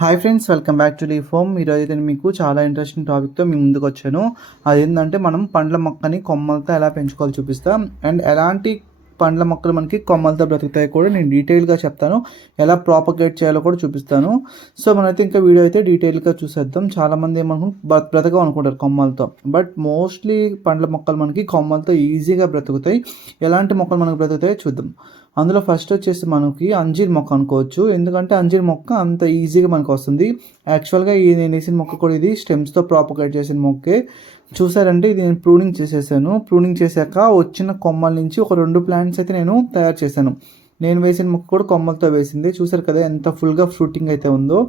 Hi friends, welcome back to లీఫోమ్. ఈరోజు అయితే మీకు చాలా ఇంట్రెస్టింగ్ టాపిక్తో మీ ముందుకు వచ్చాను. అదేంటంటే మనం పండ్ల మొక్కని కొమ్మలతో ఎలా పెంచుకోవాలో చూపిస్తాం. అండ్ ఎలాంటి పండ్ల మొక్కలు మనకి కొమ్మలతో బ్రతుకుతాయి కూడా నేను డీటెయిల్గా చెప్తాను. ఎలా ప్రాపగేట్ చేయాలో కూడా చూపిస్తాను. సో మనమైతే ఇంకా వీడియో అయితే డీటెయిల్గా చూసేద్దాం. చాలామంది బ్రతకం అనుకుంటారు కొమ్మలతో, బట్ మోస్ట్లీ పండ్ల మొక్కలు మనకి కొమ్మలతో ఈజీగా బ్రతుకుతాయి. ఎలాంటి మొక్కలు మనకు బ్రతుకుతాయో చూద్దాం. అందులో ఫస్ట్ వచ్చేసి మనకి అంజీర్ మొక్క అనుకోవచ్చు. ఎందుకంటే అంజీర్ మొక్క అంత ఈజీగా మనకు వస్తుంది. యాక్చువల్గా ఈ నేను వేసిన మొక్క కూడా ఇది స్టెమ్స్తో ప్రాపగేట్ చేసిన మొక్కే. చూసారంటే ఇది నేను ప్రూనింగ్ చేసేసాను. ప్రూనింగ్ చేశాక వచ్చిన కొమ్మల నుంచి ఒక 2 ప్లాంట్స్ అయితే నేను తయారు చేశాను. నేను వేసిన మొక్క కూడా కొమ్మలతో వేసింది. చూసారు కదా ఎంత ఫుల్గా ఫ్రూటింగ్ అయితే ఉందో.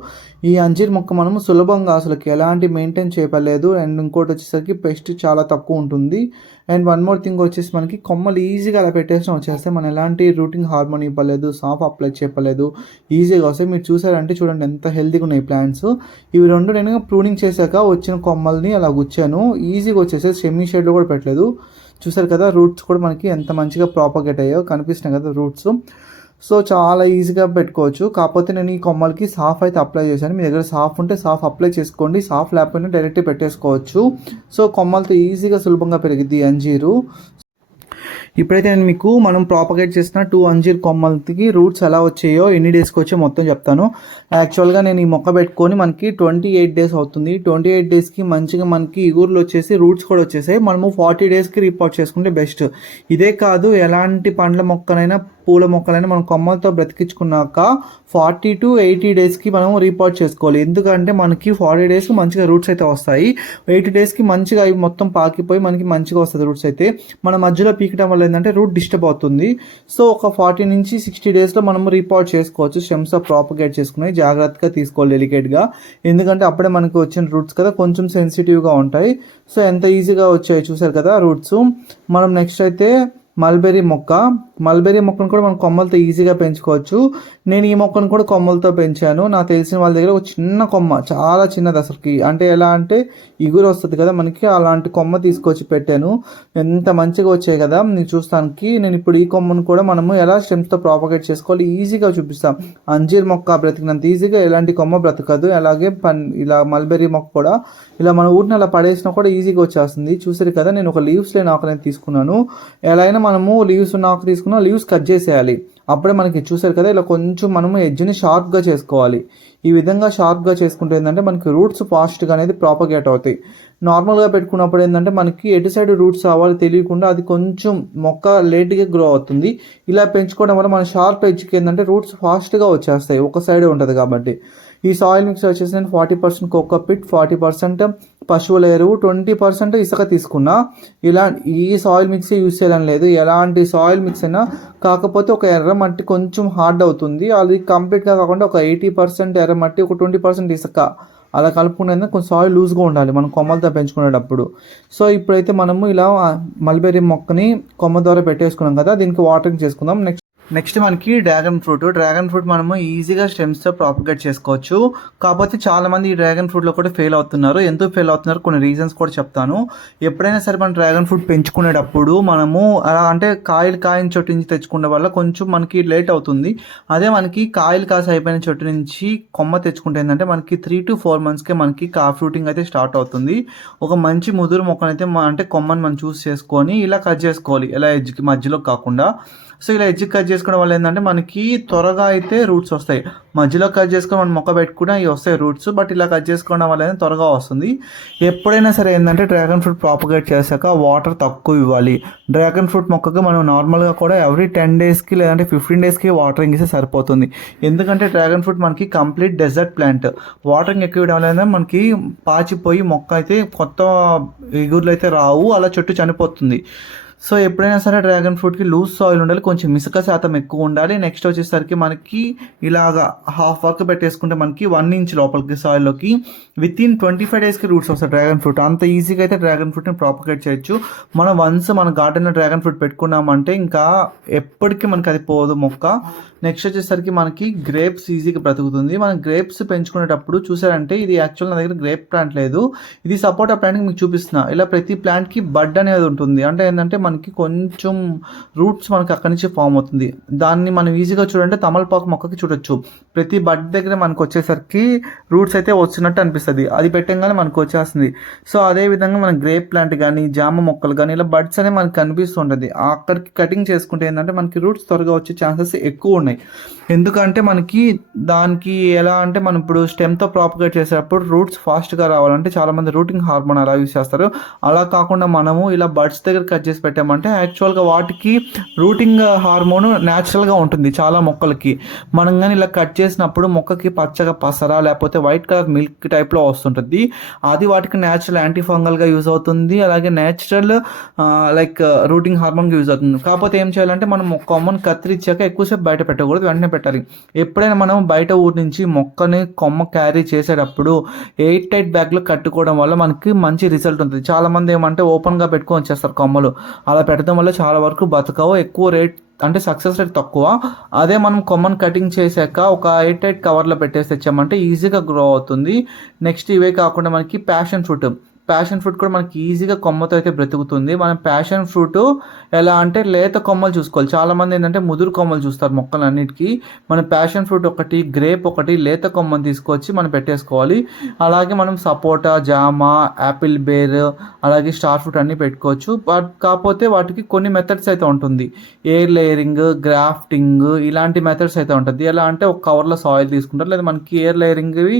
ఈ అంజీర్ మొక్క మనము సులభంగా అసలుకి ఎలాంటి మెయింటైన్ చేయలేదు. అండ్ ఇంకోటి వచ్చేసరికి పెస్ట్ చాలా తక్కువ ఉంటుంది. అండ్ వన్ మోర్ థింగ్ వచ్చేసి మనకి కొమ్మలు ఈజీగా అలా పెట్టేసిన వచ్చేస్తే మనం ఎలాంటి రూటింగ్ హార్మోన్ ఇవ్వలేదు, సాఫ్ అప్లై చేయలేదు, ఈజీగా వస్తాయి. మీరు చూసారంటే చూడండి ఎంత హెల్తీగా ఉన్నాయి ప్లాంట్స్. ఇవి రెండు నేను ప్రూనింగ్ చేశాక వచ్చిన కొమ్మల్ని అలా గుచ్చాను. ఈజీగా వచ్చేసేది, సెమీ షేడ్లో కూడా పెట్టలేదు. చూసారు కదా రూట్స్ కూడా మనకి ఎంత మంచిగా ప్రాపగేట్ అయ్యాయో కనిపిస్తున్నాయి కదా రూట్స్. సో చాలా ఈజీగా పెట్టుకోవచ్చు. కాకపోతే నేను ఈ కొమ్మలకి సాఫ్ అయితే అప్లై చేశాను. మీ దగ్గర సాఫ్ ఉంటే సాఫ్ అప్లై చేసుకోండి, సాఫ్ లేకపోయినా డైరెక్ట్ పెట్టేసుకోవచ్చు. సో కొమ్మలతో ఈజీగా సులభంగా పెరిగిద్ది అంజీరు. ఇప్పుడైతే నేను మీకు మనం ప్రాపగేట్ చేసిన 2 అంజీర్ కొమ్మలకి రూట్స్ ఎలా వచ్చాయో, ఎన్ని డేస్కి వచ్చాయో మొత్తం చెప్తాను. యాక్చువల్గా నేను ఈ మొక్క పెట్టుకొని మనకి 28 డేస్ అవుతుంది. 28 డేస్కి మంచిగా మనకి ఇగుర్లు వచ్చేసి రూట్స్ కూడా వచ్చేసాయి. మనము 40 డేస్కి రిపోర్ట్ చేసుకుంటే బెస్ట్. ఇదే కాదు, ఎలాంటి పండ్ల మొక్కనైనా పూల మొక్కలైనా మనం కొమ్మలతో బ్రతికించుకున్నాక 40 to 80 డేస్కి మనం రిపోర్ట్ చేసుకోవాలి. ఎందుకంటే మనకి 40 డేస్కి మంచిగా రూట్స్ అయితే వస్తాయి. 80 డేస్కి మంచిగా అవి మొత్తం పాకిపోయి మనకి మంచిగా వస్తుంది రూట్స్ అయితే. మన మధ్యలో పీకడం వల్ల ఏంటంటే రూట్ డిస్టర్బ్ అవుతుంది. సో ఒక 40 నుంచి 60 డేస్లో మనము రిపోర్ట్ చేసుకోవచ్చు. స్టెమ్స్ ప్రాపగేట్ చేసుకుని జాగ్రత్తగా తీసుకోవాలి డెలికేట్గా. ఎందుకంటే అప్పుడే మనకి వచ్చిన రూట్స్ కదా కొంచెం సెన్సిటివ్గా ఉంటాయి. సో ఎంత ఈజీగా వచ్చాయి చూసారు కదా రూట్స్. మనం నెక్స్ట్ అయితే మల్బెరీ మొక్కను కూడా మనం కొమ్మలతో ఈజీగా పెంచుకోవచ్చు. నేను ఈ మొక్కను కూడా కొమ్మలతో పెంచాను. నాకు తెలిసిన వాళ్ళ దగ్గర ఒక చిన్న కొమ్మ, చాలా చిన్నది అసలుకి, అంటే ఎలా అంటే ఇగురు వస్తుంది కదా మనకి, అలాంటి కొమ్మ తీసుకొచ్చి పెట్టాను. ఎంత మంచిగా వచ్చాయి కదా నేను చూస్తానికి. నేను ఇప్పుడు ఈ కొమ్మను కూడా మనము ఎలా స్టెమ్స్తో ప్రాపగేట్ చేసుకోవాలి ఈజీగా చూపిస్తాం. అంజీర్ మొక్క బ్రతికినంత ఈజీగా ఎలాంటి కొమ్మ బ్రతకదు. అలాగే ఇలా మల్బెరీ మొక్క కూడా ఇలా మన ఊరిని అలా పడేసినా కూడా ఈజీగా వచ్చేస్తుంది. చూసారు కదా నేను ఒక లీవ్స్ లేని ఆకు అనేది తీసుకున్నాను. ఎలా అయినా మనము లీవ్స్ ఉన్న ఆకు తీసుకున్నా లీవ్స్ కట్ చేసేయాలి. అప్పుడే మనకి చూసారు కదా ఇలా కొంచెం మనము ఎడ్జ్ని షార్ప్గా చేసుకోవాలి. ఈ విధంగా షార్ప్గా చేసుకుంటే ఏంటంటే మనకి రూట్స్ ఫాస్ట్గా అనేది ప్రాపగేట్ అవుతాయి. నార్మల్గా పెట్టుకున్నప్పుడు ఏంటంటే మనకి ఎటు సైడ్ రూట్స్ అవ్వాలి తెలియకుండా అది కొంచెం మొక్క లేట్గా గ్రో అవుతుంది. ఇలా పెంచుకోవడం వల్ల మన షార్ప్ ఎడ్జ్కి ఏంటంటే రూట్స్ ఫాస్ట్గా వచ్చేస్తాయి, ఒక సైడే ఉంటుంది కాబట్టి. ఈ సాయిల్ మిక్స్ వచ్చేసి నేను 40% కోకోపిట్, 40% పశువుల ఎరువు, 20% ఇసుక తీసుకున్నా. ఈ సాయిల్ మిక్స్ యూజ్ చేయాలని లేదు, ఎలాంటి సాయిల్ మిక్స్ అయినా. కాకపోతే ఒక ఎర్రమట్టి కొంచెం హార్డ్ అవుతుంది, అది కంప్లీట్గా కాకుండా ఒక 80% ఎర్రమట్టి, ఒక 20% ఇసుక అలా కలుపుకునేది. కొంచెం సాయిల్ లూజ్గా ఉండాలి మనం కొమ్మలతో పెంచుకునేటప్పుడు. సో ఇప్పుడైతే మనము ఇలా మల్బెరీ మొక్కని కొమ్మ ద్వారా పెట్టేసుకున్నాం కదా, దీనికి వాటరింగ్ చేసుకుందాం. నెక్స్ట్ మనకి డ్రాగన్ ఫ్రూట్ మనము ఈజీగా స్టెమ్స్తో ప్రాపగేట్ చేసుకోవచ్చు. కాకపోతే చాలామంది ఈ డ్రాగన్ ఫ్రూట్లో కూడా ఫెయిల్ అవుతున్నారు. ఎందుకు ఫెయిల్ అవుతున్నారు కొన్ని రీజన్స్ కూడా చెప్తాను. ఎప్పుడైనా సరే మనం డ్రాగన్ ఫ్రూట్ పెంచుకునేటప్పుడు మనము అలా అంటే కాయని చోటు నుంచి తెచ్చుకునే వల్ల కొంచెం మనకి లేట్ అవుతుంది. అదే మనకి కాయలు కాసి అయిపోయిన చోటు నుంచి కొమ్మ తెచ్చుకుంటే ఏంటంటే మనకి 3 to 4 monthsకే మనకి ఫ్రూటింగ్ అయితే స్టార్ట్ అవుతుంది. ఒక మంచి ముదురు మొక్కనైతే అంటే కొమ్మని మనం చూస్ చేసుకొని ఇలా కట్ చేసుకోవాలి, ఇలా ఎడ్జ్కి మధ్యలో కాకుండా. సో ఇలా ఎడ్జ్కి కట్ చేసుకోవడం వల్ల ఏంటంటే మనకి త్వరగా అయితే రూట్స్ వస్తాయి. మధ్యలో కట్ చేసుకొని మనం మొక్క పెట్టుకున్నా ఇవి వస్తాయి రూట్స్, బట్ ఇలా కట్ చేసుకోవడం వల్ల త్వరగా వస్తుంది. ఎప్పుడైనా సరే ఏంటంటే డ్రాగన్ ఫ్రూట్ ప్రాపగేట్ చేశాక వాటర్ తక్కువ ఇవ్వాలి. డ్రాగన్ ఫ్రూట్ మొక్కకి మనం నార్మల్గా కూడా ఎవ్రీ 10 daysకి లేదంటే 15 daysకి వాటరింగ్ ఇస్తే సరిపోతుంది. ఎందుకంటే డ్రాగన్ ఫ్రూట్ మనకి కంప్లీట్ డెజర్ట్ ప్లాంట్. వాటరింగ్ ఎక్కువ ఇవ్వడం వల్ల మనకి పాచిపోయి మొక్క అయితే కొత్త ఇగుర్లు అయితే రావు, అలా చెట్టు చనిపోతుంది. సో ఎప్పుడైనా సరే డ్రాగన్ ఫ్రూట్కి లూజ్ సాయిల్ ఉండాలి, కొంచెం ఇసుక శాతం ఎక్కువ ఉండాలి. నెక్స్ట్ వచ్చేసరికి మనకి ఇలాగా హాఫ్ వర్క్ పెట్టేసుకుంటే మనకి 1 inch లోపలికి సాయిల్లోకి వితిన్ 25 daysకి రూట్స్ వస్తాయి డ్రాగన్ ఫ్రూట్. అంత ఈజీగా అయితే డ్రాగన్ ఫ్రూట్ని ప్రాపగేట్ చేయొచ్చు. మనం వన్స్ మన గార్డెన్లో డ్రాగన్ ఫ్రూట్ పెట్టుకున్నామంటే ఇంకా ఎప్పటికీ మనకి అది పోదు మొక్క. నెక్స్ట్ వచ్చేసరికి మనకి గ్రేప్స్ ఈజీగా బ్రతుకుతుంది. మనం గ్రేప్స్ పెంచుకునేటప్పుడు చూసారంటే ఇది యాక్చువల్ నా దగ్గర గ్రేప్ ప్లాంట్ లేదు, ఇది సపోటా ప్లాంట్కి మీకు చూపిస్తున్నా. ఇలా ప్రతి ప్లాంట్కి బడ్ అనేది ఉంటుంది, అంటే ఏంటంటే మనకి కొంచెం రూట్స్ మనకి అక్కడి నుంచి ఫామ్ అవుతుంది. దాన్ని మనం ఈజీగా చూడంటే తమలపాకు మొక్కకి చూడొచ్చు. ప్రతి బడ్ దగ్గర మనకు వచ్చేసరికి రూట్స్ అయితే వచ్చినట్టు అనిపిస్తుంది, అది పెట్టంగానే మనకు వచ్చేస్తుంది. సో అదేవిధంగా మన గ్రేప్ ప్లాంట్ కానీ జామ మొక్కలు కానీ ఇలా బడ్స్ అనేవి మనకు కనిపిస్తుంటుంది. అక్కడికి కటింగ్ చేసుకుంటే ఏంటంటే మనకి రూట్స్ త్వరగా వచ్చే ఛాన్సెస్ ఎక్కువ ఉన్నాయి. ఎందుకంటే మనకి దానికి ఎలా అంటే మనం ఇప్పుడు స్టెమ్తో ప్రాపగేట్ చేసేటప్పుడు రూట్స్ ఫాస్ట్గా రావాలంటే చాలామంది రూటింగ్ హార్మోన్ అలా యూస్ చేస్తారు. అలా కాకుండా మనము ఇలా బడ్స్ దగ్గర కట్ చేసి పెట్టామంటే యాక్చువల్గా వాటికి రూటింగ్ హార్మోన్ న్యాచురల్గా ఉంటుంది చాలా మొక్కలకి. మనం కానీ ఇలా కట్ చేసినప్పుడు మొక్కకి పచ్చగా పసరా లేకపోతే వైట్ కలర్ మిల్క్ టైప్లో వస్తుంటుంది. అది వాటికి న్యాచురల్ యాంటీ ఫంగల్గా యూజ్ అవుతుంది, అలాగే న్యాచురల్ లైక్ రూటింగ్ హార్మోన్గా యూజ్ అవుతుంది. కాకపోతే ఏం చేయాలంటే మనం కొమ్మను కత్తిరించాక ఎక్కువసేపు బయట పెట్టకూడదు, వెంటనే పెట్టాలి. ఎప్పుడైనా మనం బయట ఊరి నుంచి మొక్కని కొమ్మ క్యారీ చేసేటప్పుడు ఎయిట్ టైట్ బ్యాగ్లో కట్టుకోవడం వల్ల మనకి మంచి రిజల్ట్ ఉంటుంది. చాలామంది ఏమంటే ఓపెన్గా పెట్టుకొని వచ్చేస్తారు కొమ్మలు, అలా పెట్టడం వల్ల చాలా వరకు బతకవు, ఎక్కువ రేట్ అంటే సక్సెస్ రేట్ తక్కువ. అదే మనం కొమ్మను కటింగ్ చేశాక ఒక ఎయిట్ టైట్ కవర్లో పెట్టేసి తెచ్చామంటే ఈజీగా గ్రో అవుతుంది. నెక్స్ట్ ఇవే కాకుండా మనకి ప్యాషన్ ఫ్రూట్ కూడా మనకి ఈజీగా కొమ్మతో అయితే బ్రతుకుతుంది. మనం ప్యాషన్ ఫ్రూట్ ఎలా అంటే లేత కొమ్మలు చూసుకోవాలి. చాలామంది ఏంటంటే ముదురు కొమ్మలు చూస్తారు మొక్కలన్నిటికీ. మన ప్యాషన్ ఫ్రూట్ ఒకటి, గ్రేప్ ఒకటి, లేత కొమ్మను తీసుకొచ్చి మనం పెట్టేసుకోవాలి. అలాగే మనం సపోటా, జామ, యాపిల్ బేర్, అలాగే స్టార్ ఫ్రూట్ అన్నీ పెట్టుకోవచ్చు. బట్ కాకపోతే వాటికి కొన్ని మెథడ్స్ అయితే ఉంటుంది. ఎయిర్ లేయరింగ్, గ్రాఫ్టింగ్ ఇలాంటి మెథడ్స్ అయితే ఉంటుంది. ఎలా అంటే ఒక కవర్లో సాయిల్ తీసుకుంటారు, లేదా మనకి ఎయిర్ లేయరింగ్వి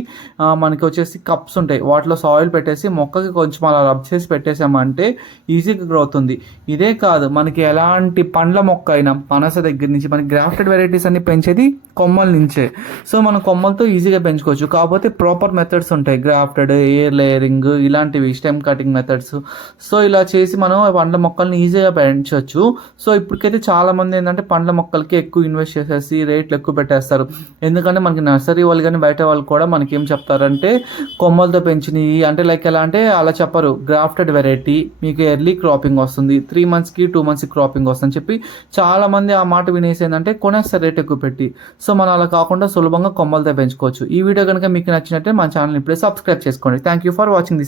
మనకి వచ్చేసి కప్స్ ఉంటాయి, వాటిలో సాయిల్ పెట్టేసి మొక్కకి కొంచెం అలా రబ్ చేసి పెట్టేసామంటే ఈజీగా గ్రో అవుతుంది. ఇదే కాదు, మనకి ఎలాంటి పండ్ల మొక్క అయినా పనస దగ్గర నుంచి మనకి గ్రాఫ్టెడ్ వెరైటీస్ అన్ని పెంచేది కొమ్మల నుంచే. సో మనం కొమ్మలతో ఈజీగా పెంచుకోవచ్చు. కాకపోతే ప్రాపర్ మెథడ్స్ ఉంటాయి, గ్రాఫ్టెడ్, ఎయిర్ లేయరింగ్ ఇలాంటివి, స్టెమ్ కటింగ్ మెథడ్స్. సో ఇలా చేసి మనం పండ్ల మొక్కల్ని ఈజీగా పెంచవచ్చు. సో ఇప్పటికైతే చాలామంది ఏంటంటే పండ్ల మొక్కలకి ఎక్కువ ఇన్వెస్ట్ చేసేసి రేట్లు ఎక్కువ పెట్టేస్తారు. ఎందుకంటే మనకి నర్సరీ వాళ్ళు కానీ బయట వాళ్ళు కూడా మనకి ఏం చెప్తారంటే కొమ్మలతో పెంచినవి అంటే లైక్ ఎలా అంటే అలా చెప్పరు, గ్రాఫ్టెడ్ వెరైటీ మీకు ఎర్లీ క్రాపింగ్ వస్తుంది, 3 monthsకి 2 monthsకి క్రాపింగ్ వస్తుందని చెప్పి చాలామంది ఆ మాట వినేసి ఏంటంటే కొనేస్తారు రేట్ ఎక్కువ పెట్టి. సో మనం అలా కాకుండా సులభంగా కొమ్మలతో పెంచుకోవచ్చు. ఈ వీడియో కనుక మీకు నచ్చినట్టే మన ఛానల్ ఇప్పుడే సబ్స్క్రైబ్ చేసుకోండి. Thank you for watching this.